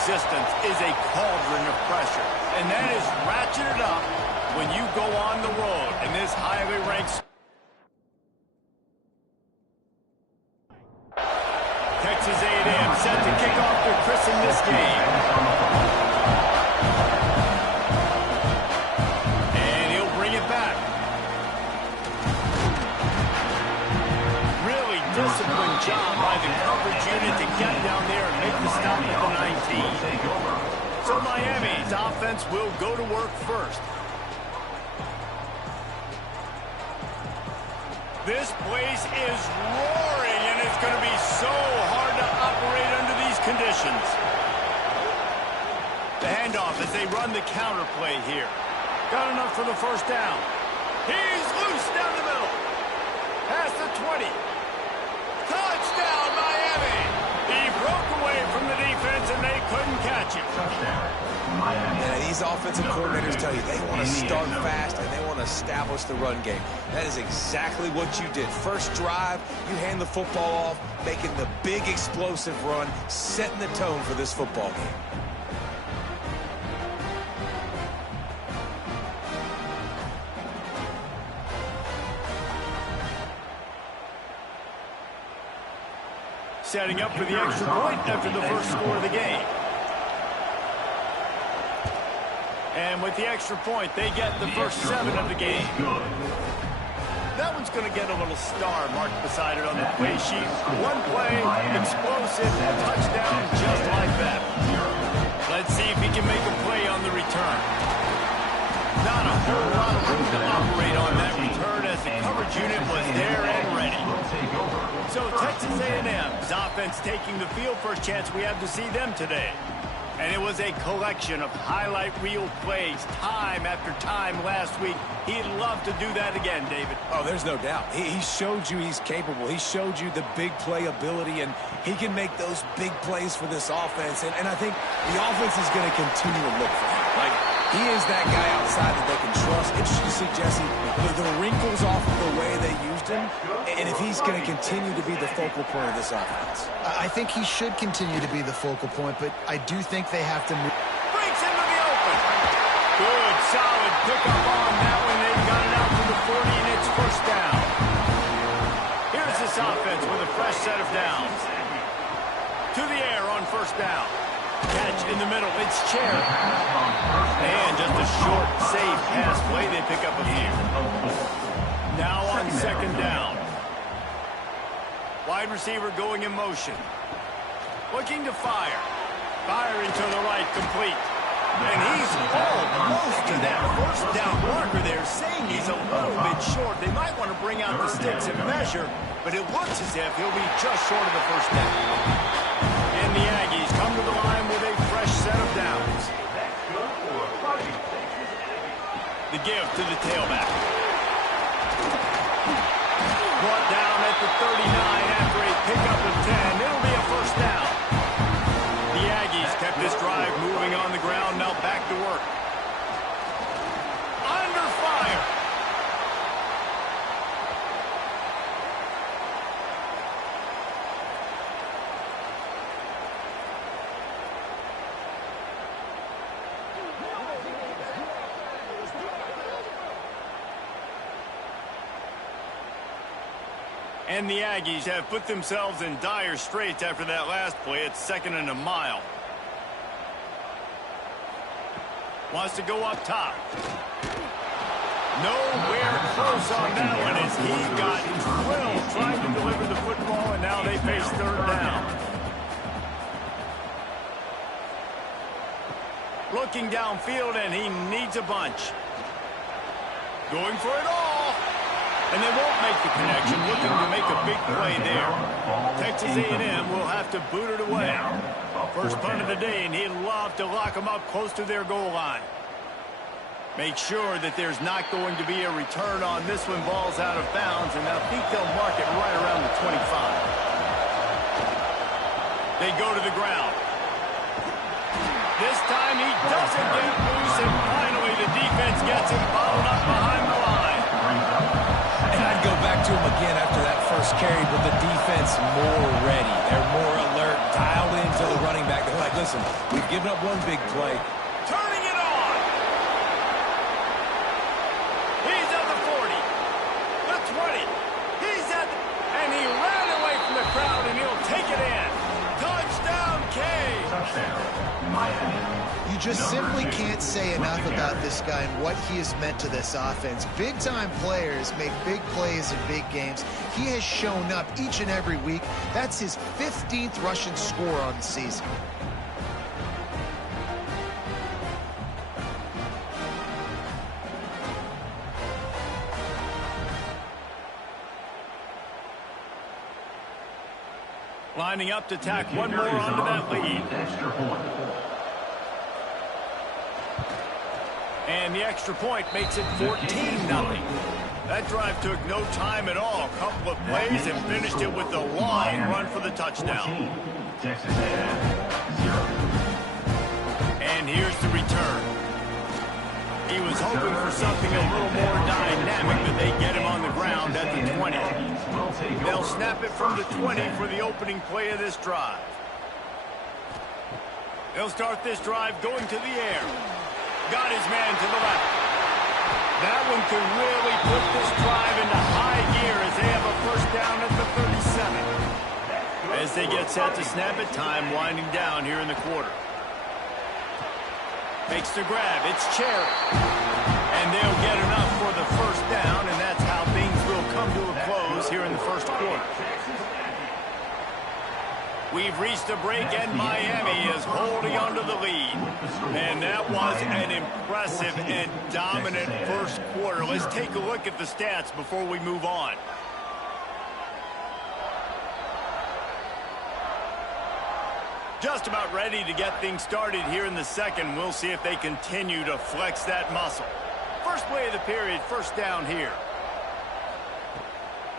existence is a cauldron of pressure, and that is ratcheted up when you go on the road in this highly ranked. Texas A&M set to kick off to christen this game. And he'll bring it back. Really disciplined job by the coverage unit to get down there and make the stop at the 19. So Miami's offense will go to work first. This place is roaring, and it's going to be so hard to operate under these conditions. The handoff as they run the counter play here. Got enough for the first down. He's loose down the middle. Past the 20. Touchdown, Miami! He broke away from the defense, and they couldn't catch him. Yeah, these offensive coordinators tell you they want to start fast and they want to establish the run game. That is exactly what you did. First drive, you hand the football off, making the big explosive run, setting the tone for this football game. Setting up for the extra point after the first score of the game. And with the extra point, they get the first 7 of the game. That one's going to get a little star marked beside it on the play sheet. One play, explosive, touchdown, just like that. Let's see if he can make a play on the return. Not a whole lot of room to operate on that return as the coverage unit was there and ready. So Texas A&M's offense taking the field. First chance we have to see them today. And it was a collection of highlight reel plays time after time last week. He'd love to do that again, David. Oh, there's no doubt. He showed you he's capable. He showed you the big play ability, and he can make those big plays for this offense. And I think the offense is going to continue to look for him. Like, he is that guy outside that they can trust. Interesting to see, Jesse, the wrinkles off of the way they used him, and if he's going to continue to be the focal point of this offense. I think he should continue to be the focal point, but I do think they have to move. Breaks into the open. Good, solid pickup on that one. They've got it out to the 40, and it's first down. Here's this offense with a fresh set of downs. To the air on first down. Catch in the middle. It's Chair. And just a short, safe pass play. They pick up a few. Now on second down. Wide receiver going in motion. Looking to fire. Firing to the right, complete. And he's almost to that first down marker there, saying he's a little bit short. They might want to bring out the sticks and measure, but it looks as if he'll be just short of the first down. And the Aggies come to the line with a fresh set of downs. The give to the tailback. Brought down at the 39 after a pickup of 10. It'll be a first down. The Aggies kept this drive moving on the ground. Now back to work. Under fire. And the Aggies have put themselves in dire straits after that last play. It's 2nd and a mile. Wants to go up top. Nowhere close on that one as he got drilled trying to deliver the football, and now they face third down. Looking downfield, and he needs a bunch. Going for it all. And they won't make the connection, looking to make a big play there. Texas A&M will have to boot it away. First punt of the day, and he'd love to lock them up close to their goal line. Make sure that there's not going to be a return on this one. Ball's out of bounds, and I think they'll mark it right around the 25. They go to the ground. This time he doesn't get loose, and finally the defense gets him bottled up behind the line. And I'd go back to him again after that first carry, but the defense more ready. They're more alert, dialed in to the running back. They're like, listen, we've given up one big play. Turning it on. He's at the 40. The 20. He's at the... And he ran away from the crowd, and he'll take it in. Touchdown, Cade. Touchdown, Miami. You just simply can't say enough about this guy and what he has meant to this offense. Big-time players make big plays in big games. He has shown up each and every week. That's his 15th rushing score on the season. Lining up to tack one more onto that lead. Extra point. And the extra point makes it 14-0. That drive took no time at all. A couple of plays and finished it with a long run for the touchdown. 14, Texas A&M, 0. And here's the return. He was hoping for something a little more dynamic, but they get him on the ground at the 20. They'll snap it from the 20 for the opening play of this drive. They'll start this drive going to the air. Got his man to the left. That one could really put this drive into high gear as they have a first down at the 37. As they get set to snap it, time winding down here in the quarter. Makes the grab. It's Cherry. And they'll get enough for the first down, and that's how things will come to a close here in the first quarter. We've reached a break, and Miami is holding onto the lead. And that was an impressive and dominant first quarter. Let's take a look at the stats before we move on. Just about ready to get things started here in the second. We'll see if they continue to flex that muscle. First play of the period, first down here.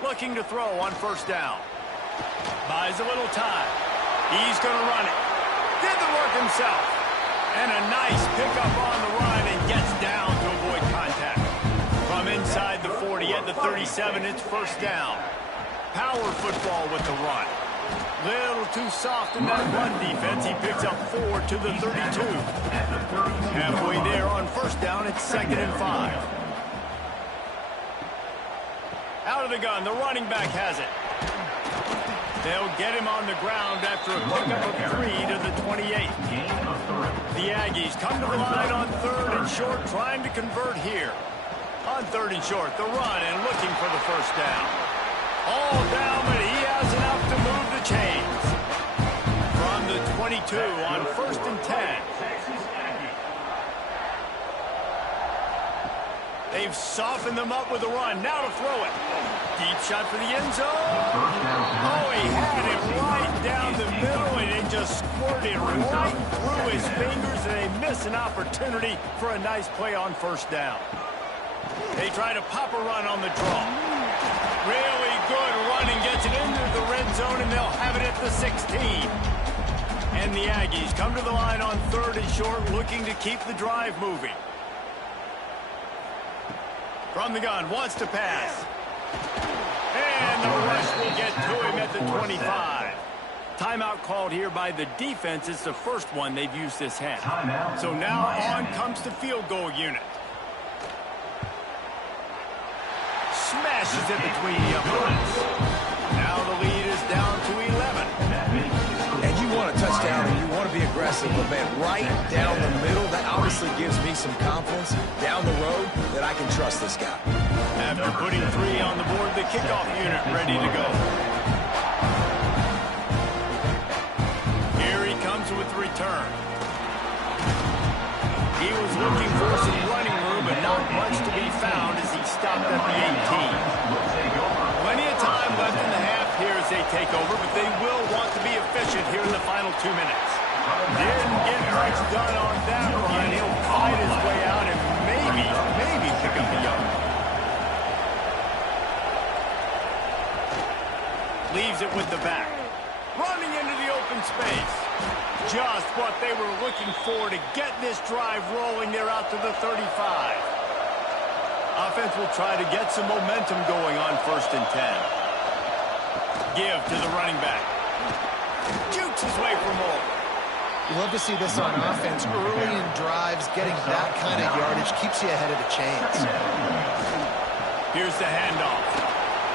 Looking to throw on first down. Buys a little time. He's going to run it. Did the work himself. And a nice pickup on the run and gets down to avoid contact. From inside the 40 at the 37, it's first down. Power football with the run. Little too soft in that run defense. He picks up 4 to the 32. Halfway there on first down, it's 2nd and 5. Out of the gun, the running back has it. They'll get him on the ground after a pickup of 3 to the 28. The Aggies come to the line on 3rd and short, trying to convert here. On 3rd and short, the run and looking for the first down. All down, but he has enough to move the chains. From the 22 on 1st and 10. They've softened them up with a run. Now to throw it. Deep shot for the end zone. Oh, he had it right down the middle, and it just squirted right through his fingers, and they miss an opportunity for a nice play on first down. They try to pop a run on the draw. Really good running, gets it into the red zone, and they'll have it at the 16. And the Aggies come to the line on 3rd and short, looking to keep the drive moving. From the gun, wants to pass. And the rush will get to him at the 25. Timeout called here by the defense. It's the first one they've used this half. So now on comes the field goal unit. Smashes it between the uprights. Now the lead is down to 11. And you want a touchdown and you want to be aggressive, but man, right down the middle, that obviously gives me some confidence down the road that I can trust this guy. After putting 3 on the board, the kickoff unit ready to go. Here he comes with the return. He was looking for some running room, but not much to be found as he stopped at the 18. Plenty of time left in the half here as they take over, but they will want to be efficient here in the final 2 minutes. Didn't get much done on that run. He'll fight his way out and maybe pick up a yard. Leaves it with the back. Running into the open space. Just what they were looking for to get this drive rolling. They're out to the 35. Offense will try to get some momentum going on 1st and 10. Give to the running back. Jukes his way for more. You love to see this on offense. Early in drives, getting that kind of yardage keeps you ahead of the chains. Here's the handoff.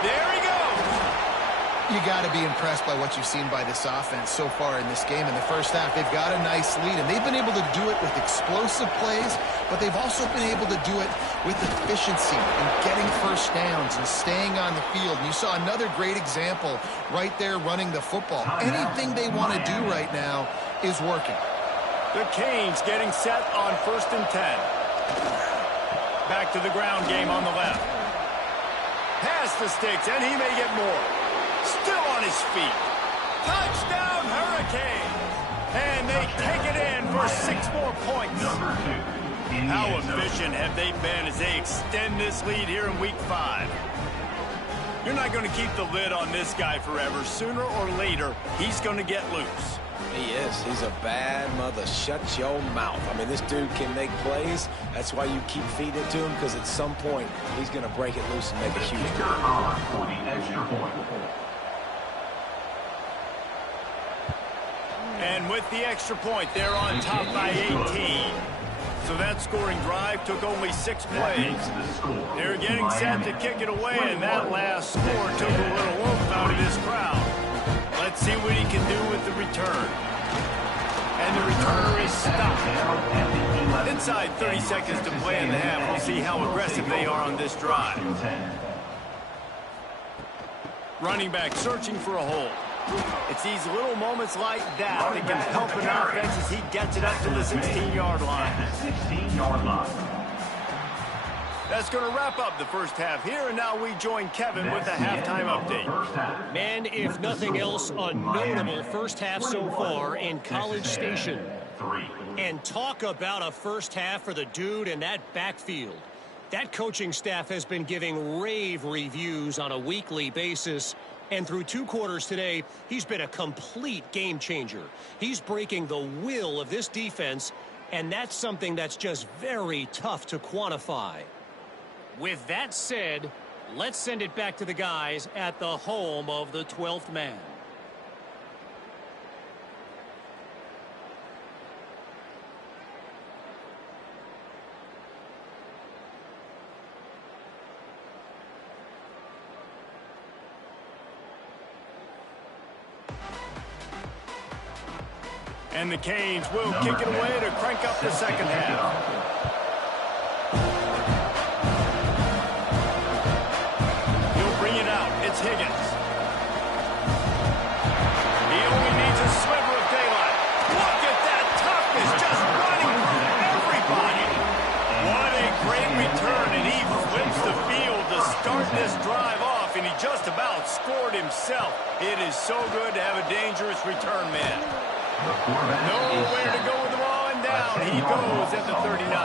There he goes. You got to be impressed by what you've seen by this offense so far in this game. In the first half, they've got a nice lead, and they've been able to do it with explosive plays, but they've also been able to do it with efficiency and getting first downs and staying on the field. You saw another great example right there running the football. Anything they want to do right now is working. The Canes getting set on 1st and 10. Back to the ground game on the left. Pass the sticks, and he may get more. Still on his feet. Touchdown, Hurricanes! And they take it in for 6 more points. How efficient have they been as they extend this lead here in Week 5? You're not going to keep the lid on this guy forever. Sooner or later, he's going to get loose. He is. He's a bad mother. Shut your mouth. I mean, this dude can make plays. That's why you keep feeding it to him, because at some point, he's going to break it loose and make a huge play. For the extra point. And with the extra point, they're on top by 18. So that scoring drive took only 6 plays. They're getting set to kick it away, and that last score took a little oomph out of this crowd. Let's see what he can do with the return. And the returner is stopped. Inside 30 seconds to play in the half. We'll see how aggressive they are on this drive. Running back searching for a hole. It's these little moments like that that can help an offense as he gets it up to the 16-yard line. That's going to wrap up the first half here, and now we join Kevin with the halftime update. Man, if nothing else, a notable first half so far in College Station. And talk about a first half for the dude in that backfield. That coaching staff has been giving rave reviews on a weekly basis. And through 2 quarters today, he's been a complete game changer. He's breaking the will of this defense, and that's something that's just very tough to quantify. With that said, let's send it back to the guys at the home of the 12th man. And the Canes will kick it away to crank up the second half. He'll bring it out. It's Higgins. He only needs a sliver of daylight. Look at that toughness, just running through everybody. What a great return, and he flips the field to start this drive off, and he just about scored himself. It is so good to have a dangerous return man. Nowhere to go with the ball, and down he goes at the 39.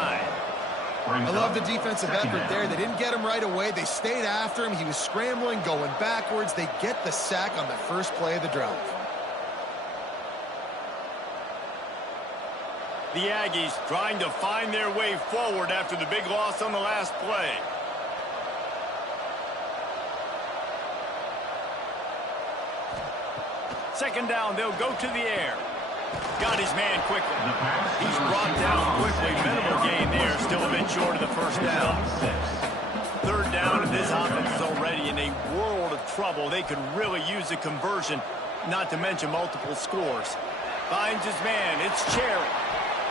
I love the defensive effort there. They didn't get him right away. They stayed after him. He was scrambling, going backwards. They get the sack on the first play of the drive. The Aggies trying to find their way forward after the big loss on the last play. Second down, they'll go to the air. Got his man quickly. He's brought down quickly. Minimal gain there. Still a bit short of the first down. Third down, and this offense is already in a world of trouble. They could really use a conversion, not to mention multiple scores. Finds his man. It's Cherry.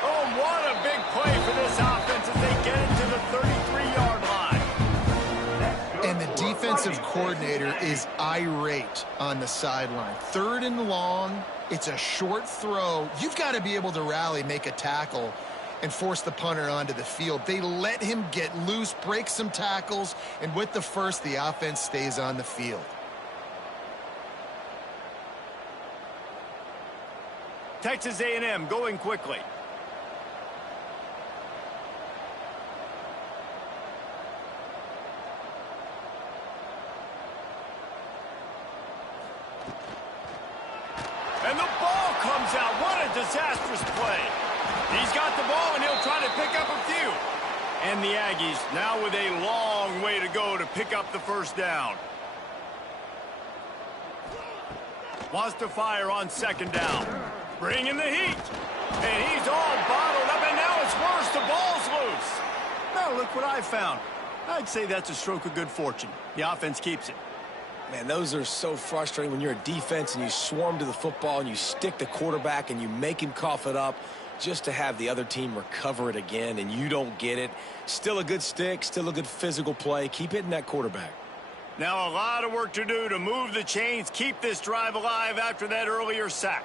Oh, what a big play for this offense as they get it to the 33-yard line. And the defensive coordinator is irate on the sideline. 3rd and long. It's a short throw. You've got to be able to rally, make a tackle, and force the punter onto the field. They let him get loose, break some tackles, and with the first, the offense stays on the field. Texas A&M going quickly. And the ball comes out. What a disastrous play. He's got the ball, and he'll try to pick up a few. And the Aggies now with a long way to go to pick up the first down. Wants to fire on second down. Bringing the heat. And he's all bottled up, and now it's worse. The ball's loose. Now look what I found. I'd say that's a stroke of good fortune. The offense keeps it. Man, those are so frustrating when you're a defense and you swarm to the football and you stick the quarterback and you make him cough it up just to have the other team recover it again and you don't get it. Still a good stick, still a good physical play. Keep hitting that quarterback. Now a lot of work to do to move the chains, keep this drive alive after that earlier sack.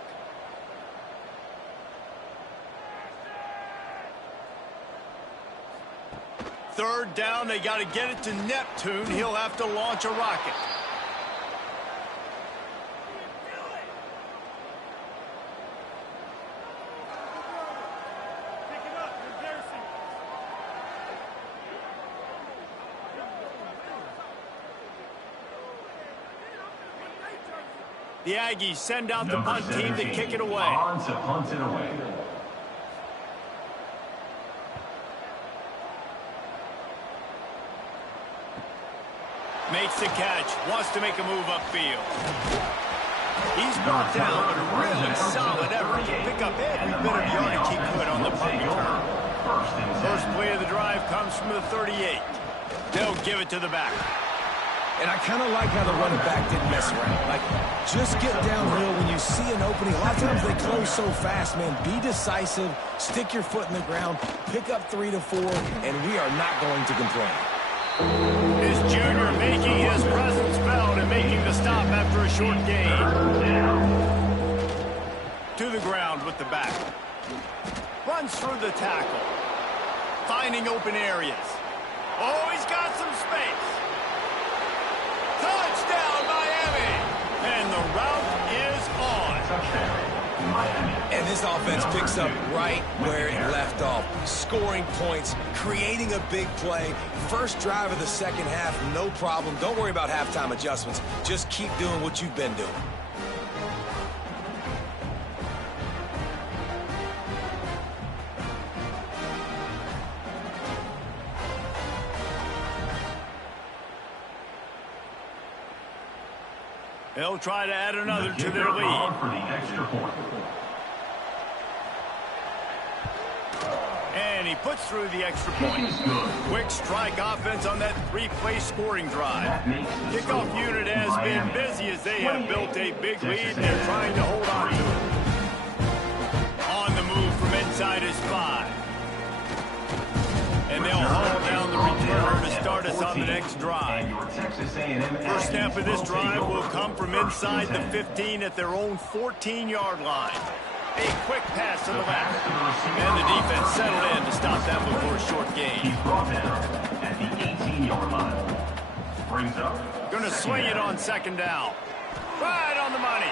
Third down, they got to get it to Neptune. He'll have to launch a rocket. The Aggies send out the punt team to kick it away. On to punt it away. Makes the catch, wants to make a move upfield. He's brought down, but a really solid effort to pick up every bit of yardage he could on the punt return. First play of the drive comes from the 38. They'll give it to the back. And I kind of like how the running back didn't mess around. Like, just get downhill when you see an opening. A lot of times they close so fast, man. Be decisive, stick your foot in the ground, pick up 3 to 4, and we are not going to complain. His junior making his presence felt and making the stop after a short gain. To the ground with the back. Runs through the tackle. Finding open areas. Oh, he's got some space. Touchdown, Miami! And the route is on. Touchdown, Miami. And this offense picks up right where it left off. Scoring points, creating a big play. First drive of the second half, no problem. Don't worry about halftime adjustments. Just keep doing what you've been doing. They'll try to add another to their lead. For the extra point. And he puts through the extra point. Quick strike offense on that 3-play scoring drive. Kickoff unit has been busy as they have built a big lead and they're trying to hold on to it. On the move from inside his 5. And they'll haul down the returner to start us on the next drive. First snap of this drive will come from inside the 15 at their own 14-yard line. A quick pass to the left. And the defense settled in to stop that before a short gain. At the 18-yard line. Brings up. Going to swing it on second down. Right on the money.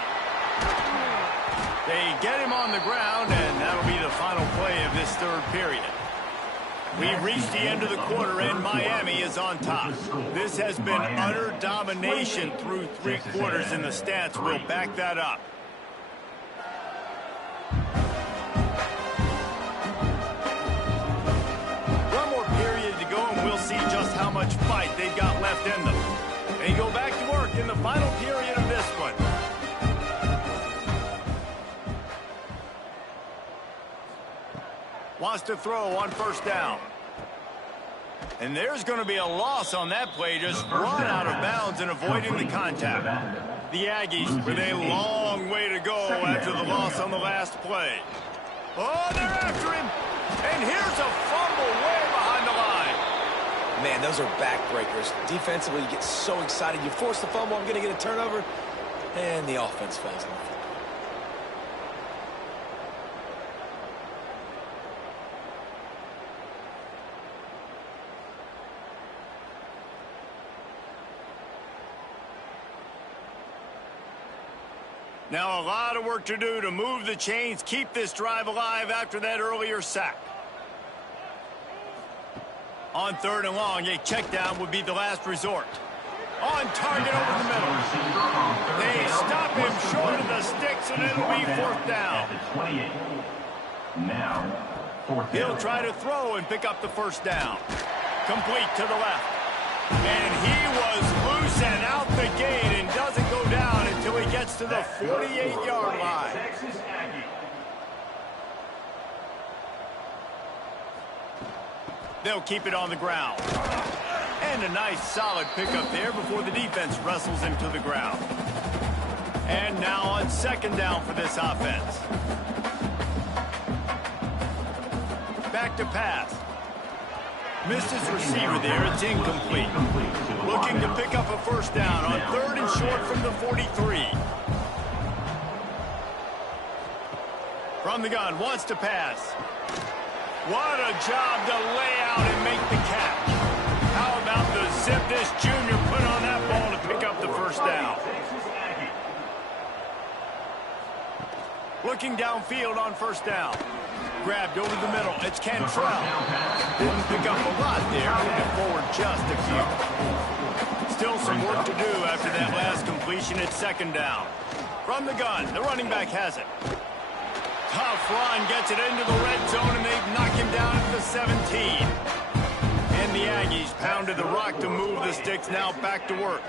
They get him on the ground, and that'll be the final play of this third period. We've reached the end of the quarter, and Miami is on top. This has been utter domination through 3 quarters, and the stats will back that up. One more period to go, and we'll see just how much fight they've got left in them. They go back to work in the final period of this one. Wants to throw on first down. And there's going to be a loss on that play, just run out of bounds and avoiding the contact. The Aggies with a long way to go after the loss on the last play. Oh, they're after him. And here's a fumble way behind the line. Man, those are backbreakers. Defensively, you get so excited. You force the fumble, I'm going to get a turnover, and the offense falls on the floor. Now a lot of work to do to move the chains, keep this drive alive after that earlier sack. On third and long, a check down would be the last resort. On target over the middle. They stop him short of the sticks, and it'll be fourth down. Now, fourth down. He'll try to throw and pick up the first down. Complete to the left. And he was loose and out the gate and doesn't go down until he gets to the 48-yard line. They'll keep it on the ground. And a nice solid pickup there before the defense wrestles him to the ground. And now on second down for this offense. Back to pass. Missed his receiver there. It's incomplete. Looking to pick up a first down on 3rd and short from the 43. From the gun, wants to pass. What a job to lay out and make the catch. How about the zip this junior put on that ball to pick up the first down? Looking downfield on first down. Grabbed over the middle. It's Cantrell. Didn't pick up a lot there. Moving forward just a few. Still some work to do after that last completion. It's second down. From the gun, the running back has it. Tough run, gets it into the red zone, and they knock him down at the 17. And the Aggies pounded the rock to move the sticks. Now back to work.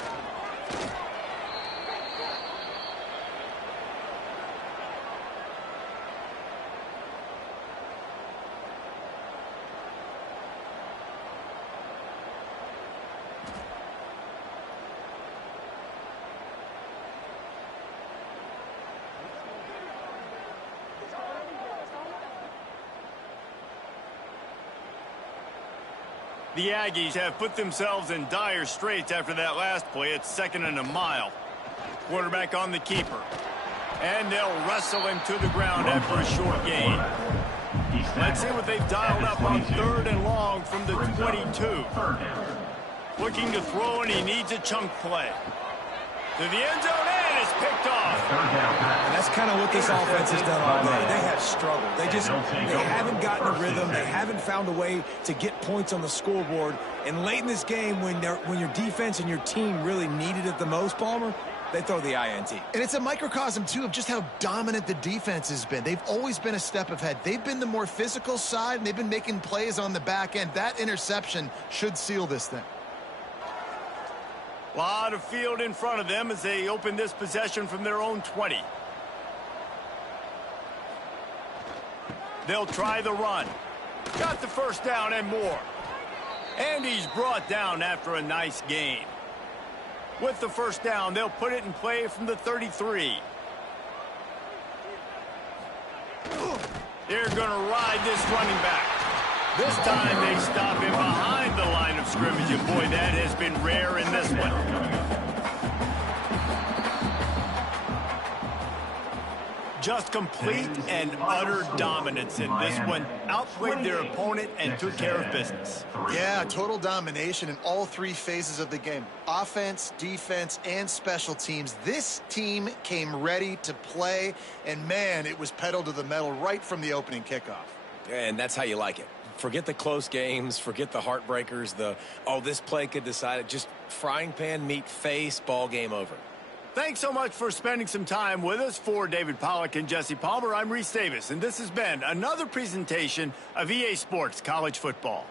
The Aggies have put themselves in dire straits after that last play. It's 2nd and a mile. Quarterback on the keeper. And they'll wrestle him to the ground after a short gain. Let's see what they've dialed up on 3rd and long from the 22. Looking to throw, and he needs a chunk play. To the end zone, and it's picked off. And that's kind of what this offense has done all day. They have struggled. They haven't gotten a rhythm. They haven't found a way to get points on the scoreboard. And late in this game, when your defense and your team really needed it the most, Palmer, they throw the INT. And it's a microcosm, too, of just how dominant the defense has been. They've always been a step ahead. They've been the more physical side, and they've been making plays on the back end. That interception should seal this thing. A lot of field in front of them as they open this possession from their own 20. They'll try the run. Got the first down and more. And he's brought down after a nice gain. With the first down, they'll put it in play from the 33. They're going to ride this running back. This time they stop him behind the line of scrimmage, and boy, that has been rare in this one. Just complete and utter dominance in this one. Outplayed their opponent and took care of business. Yeah, total domination in all 3 phases of the game. Offense, defense, and special teams. This team came ready to play, and man, it was pedal to the metal right from the opening kickoff. And that's how you like it. Forget the close games, forget the heartbreakers, this play could decide it. Just frying pan, meat face, ball game over. Thanks so much for spending some time with us. For David Pollack and Jesse Palmer, I'm Reese Davis, and this has been another presentation of EA Sports College Football.